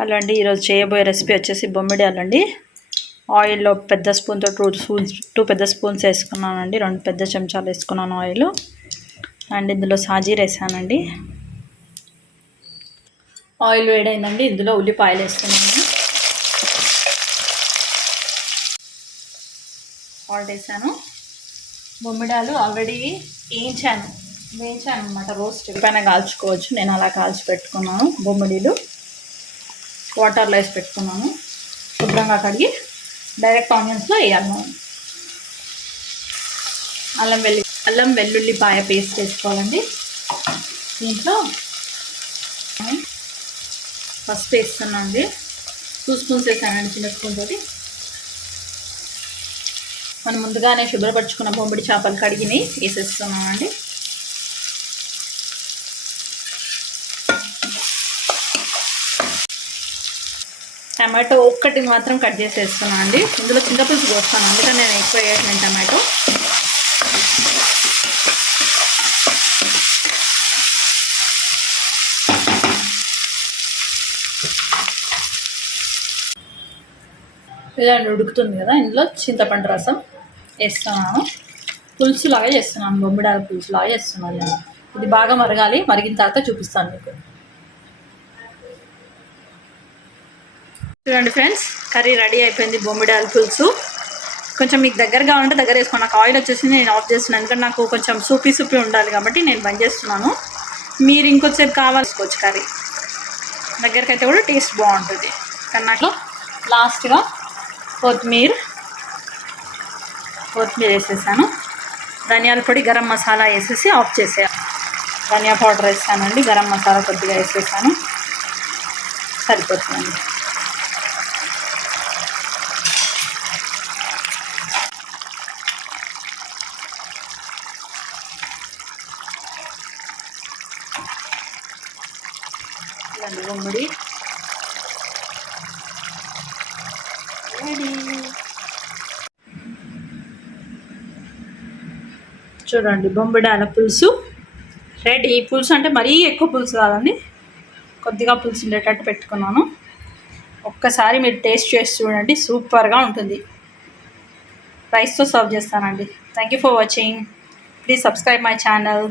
Hello అండి, ఈరోజు చేయబోయే రెసిపీ వచ్చేసి బొమ్మిడాలండి. ఆయిల్లో పెద్ద స్పూన్తో టూ పెద్ద స్పూన్స్ వేసుకున్నానండి. 2 పెద్ద చెంచాలు వేసుకున్నాను ఆయిల్. అండ్ ఇందులో సాజీర వేసానండి. ఆయిల్ వేడైందండి, ఇందులో ఉల్లిపాయలు వేసుకున్నాను. సాల్ట్ వేసాను. బొమ్మిడాలు ఆల్రెడీ వేయించాను అనమాట. రోస్ట్ పైన కాల్చుకోవచ్చు. నేను అలా కాల్చి పెట్టుకున్నాను. బొమ్మిడీలు వాటర్లో వేసి పెట్టుకున్నాను. శుభ్రంగా కడిగి డైరెక్ట్ ఆనియన్స్లో వేయాలి మనం. అల్లం వెల్లుల్లిపాయ పేస్ట్ వేసుకోవాలండి. దీంట్లో పసుపు వేస్తున్నానండి. 2 స్పూన్స్ వేసానండి, చిన్న స్పూన్ తోటి. మనం ముందుగానే శుభ్రపరచుకున్న బొమ్మిడి చేపలు కడిగిని వేసేస్తున్నామండి. టమాటో ఒక్కటి మాత్రం కట్ చేసి వేస్తున్నాను అండి. ఇందులో చింతపులుసు పోస్తాను, అందుకని నేను ఎక్కువ వేయట్లేను టమాటో. ఇలా ఉడుకుతుంది కదా, ఇందులో చింతపండు రసం వేస్తున్నాను. పులుసులాగా చేస్తున్నాను, బొమ్మిడాల పులుసులాగా చేస్తున్నాను నేను. ఇది బాగా మరగాలి. మరిగిన తర్వాత చూపిస్తాను మీకు. చూడండి ఫ్రెండ్స్, కర్రీ రెడీ అయిపోయింది. బొమ్మిడాల పులుసు కొంచెం మీకు దగ్గర కావాలంటే దగ్గర వేసుకోండి. నాకు ఆయిల్ వచ్చేసి నేను ఆఫ్ చేస్తున్నాను, ఎందుకంటే నాకు కొంచెం సూపీ ఉండాలి కాబట్టి నేను బంద్ చేస్తున్నాను. మీరు ఇంకొచ్చేది కావాల్సుకోవచ్చు. కర్రీ దగ్గరికి అయితే కూడా టేస్ట్ బాగుంటుంది. కానీ నాకు లాస్ట్గా కొత్తిమీర వేసేసాను. ధనియాల పొడి, గరం మసాలా వేసేసి ఆఫ్ చేసేయాలి. ధనియా పౌడర్ వేసానండి, గరం మసాలా కొద్దిగా వేసేసాను. సరిపోతుందండి. ఇదండి బొమ్మిడి రెడీ. చూడండి, బొమ్మిడాల పులుసు రెడీ. పులుసు అంటే మరీ ఎక్కువ పులుసు కాదండి, కొద్దిగా పులుసు ఉండేటట్టు పెట్టుకున్నాను. ఒక్కసారి మీరు టేస్ట్ చేసి చూడండి, సూపర్గా ఉంటుంది. రైస్తో సర్వ్ చేస్తానండి. Thank you for watching. Please subscribe my channel.